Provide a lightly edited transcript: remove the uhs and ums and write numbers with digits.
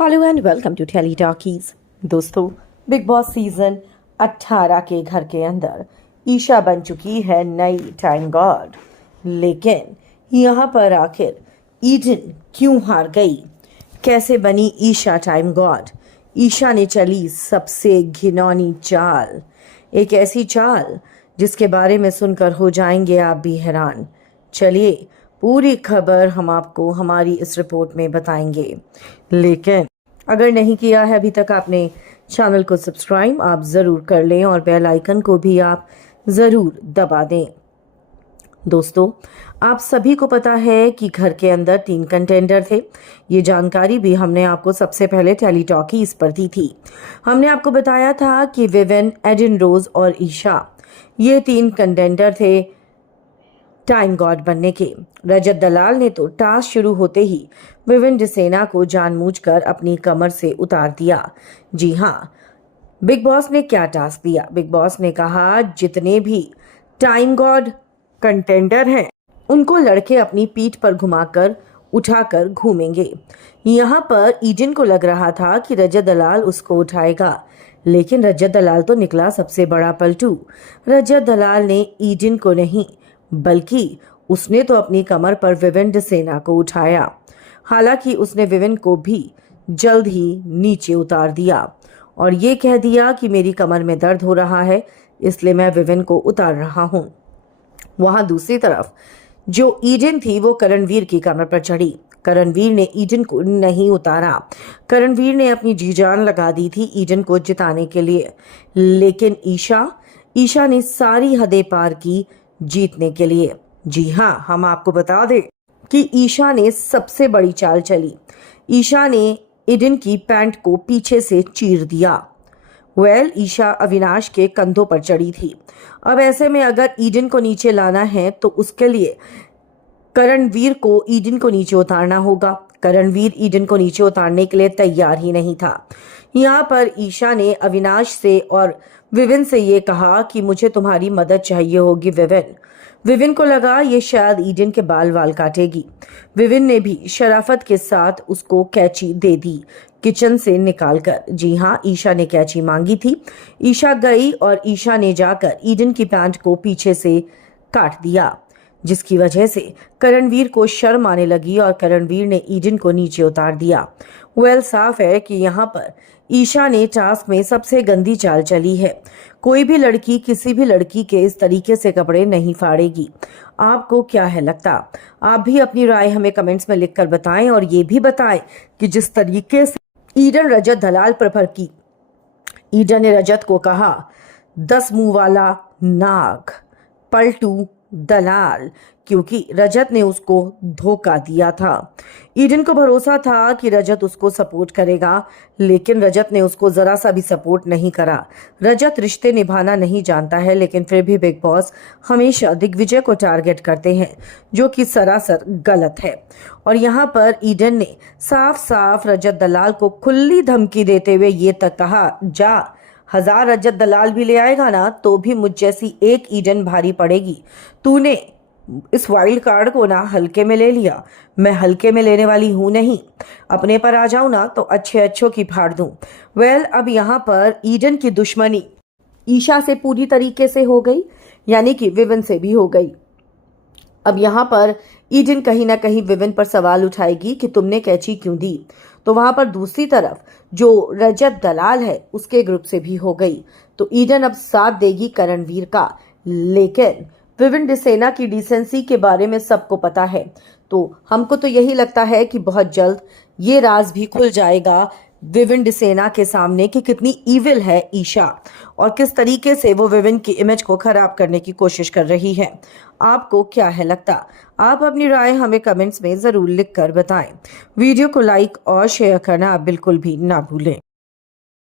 Hello and welcome to Tele Talkies. दोस्तों, Bigg Boss season 18 के घर के अंदर ईशा बन चुकी है नई टाइम गॉड। लेकिन यहाँ पर आखिर ईडन क्यों हार गई? कैसे बनी ईशा टाइम गॉड? ईशा ने चली सबसे घिनौनी चाल, एक ऐसी चाल जिसके बारे में सुनकर हो जाएंगे आप भी हैरान। चलिए, पूरी खबर हम आपको हमारी इस रिपोर्ट में बताएंगे। लेकिन अगर नहीं किया है अभी तक आपने चैनल को सब्सक्राइब, आप ज़रूर कर लें और बेल आइकन को भी आप ज़रूर दबा दें। दोस्तों, आप सभी को पता है कि घर के अंदर 3 कंटेंडर थे। ये जानकारी भी हमने आपको सबसे पहले टेली टॉकीज पर दी थी। हमने आपको बताया था कि विवेन, एडन रोज और ईशा, ये 3 कंटेंडर थे टाइम गॉड बनने के। रजत दलाल ने तो टास्क शुरू होते ही विवेन डिसेना को जानबूझकर अपनी कमर से उतार दिया। जी हाँ, बिग बॉस ने क्या टास्क दिया? बिग बॉस ने कहा जितने भी टाइम गॉड कंटेंडर हैं उनको लड़के अपनी पीठ पर घुमाकर उठाकर घूमेंगे। यहाँ पर ईडन को लग रहा था कि रजत दलाल उसको उठाएगा, लेकिन रजत दलाल तो निकला सबसे बड़ा पलटू। रजत दलाल ने ईडन को नहीं बल्कि उसने तो अपनी कमर पर विवेन डिसेना को उठाया। हालांकि उसने विवेन को भी जल्द ही नीचे उतार दिया और ये कह दिया कि मेरी कमर में दर्द हो रहा है, इसलिए मैं विवेन को उतार रहा हूं। वहां दूसरी तरफ जो ईडन थी वो करणवीर की कमर पर चढ़ी। करणवीर ने ईडन को नहीं उतारा। करणवीर ने अपनी जी जान लगा दी थी ईडन को जिताने के लिए, लेकिन ईशा ने सारी हदें पार की जीतने के लिए। जी हाँ, हम आपको बता दें कि ईशा ने सबसे बड़ी चाल चली। ईशा ने ईडन की पैंट को पीछे से चीर दिया। ईशा अविनाश के कंधों पर चढ़ी थी। अब ऐसे में अगर ईडन को नीचे लाना है तो उसके लिए करणवीर को ईडन को नीचे उतारना होगा। करणवीर ईडन को नीचे उतारने के लिए तैयार ही नहीं था। यहाँ पर ईशा ने अविनाश से और विवेन से ये कहा कि मुझे तुम्हारी मदद चाहिए होगी विवेन। विवेन को लगा ये शायद ईडन के बाल काटेगी। विवेन ने भी शराफत के साथ उसको कैंची दे दी किचन से निकालकर। जी हाँ, ईशा ने कैंची मांगी थी। ईशा गई और ईशा ने जाकर ईडन की पैंट को पीछे से काट दिया, जिसकी वजह से करणवीर को शर्म आने लगी और करणवीर ने ईडन को नीचे उतार दिया। साफ है कि यहाँ पर ईशा ने टास्क में सबसे गंदी चाल चली है। कोई भी लड़की किसी भी लड़की के इस तरीके से कपड़े नहीं फाड़ेगी। आपको क्या है लगता? आप भी अपनी राय हमें कमेंट्स में लिखकर बताएं और ये भी बताएं कि जिस तरीके से ईडन रजत दलाल पर भड़की। ईडन ने रजत को कहा 10 मुंह वाला नाग, पलटू दलाल, क्योंकि रजत ने उसको धोखा दिया था। ईडन को भरोसा था कि रजत उसको सपोर्ट करेगा, लेकिन रजत ने उसको जरा सा भी सपोर्ट नहीं करा। रजत रिश्ते निभाना नहीं जानता है, लेकिन फिर भी बिग बॉस हमेशा दिग्विजय को टारगेट करते हैं, जो कि सरासर गलत है। और यहाँ पर ईडन ने साफ साफ रजत दलाल को खुली धमकी देते हुए ये तक कहा, जा 1000 रजत दलाल भी ले आएगा ना तो भी मुझ जैसी एक ईडन भारी पड़ेगी। तूने इस वाइल्ड कार्ड को ना हल्के में ले लिया। मैं हल्के में लेने वाली हूं नहीं। अपने पर आ जाऊं ना तो अच्छों की फाड़ दूं। अब यहाँ पर ईडन की दुश्मनी ईशा से पूरी तरीके से हो गई, यानी कि विवेन से भी हो गई। अब यहाँ पर ईडन कहीं ना कहीं विवेन पर सवाल उठाएगी कि तुमने कैंची क्यों दी। तो वहां पर दूसरी तरफ जो रजत दलाल है उसके ग्रुप से भी हो गई। तो ईडन अब साथ देगी करणवीर का, लेकिन विवेन डिसेना की डिसेंसी के बारे में सबको पता है। तो हमको तो यही लगता है कि बहुत जल्द ये राज भी खुल जाएगा विवेन डिसेना के सामने कि कितनी ईविल है ईशा और किस तरीके से वो विवेन की इमेज को खराब करने की कोशिश कर रही है। आपको क्या है लगता? आप अपनी राय हमें कमेंट्स में जरूर लिखकर बताएं। वीडियो को लाइक और शेयर करना आप बिल्कुल भी ना भूलें।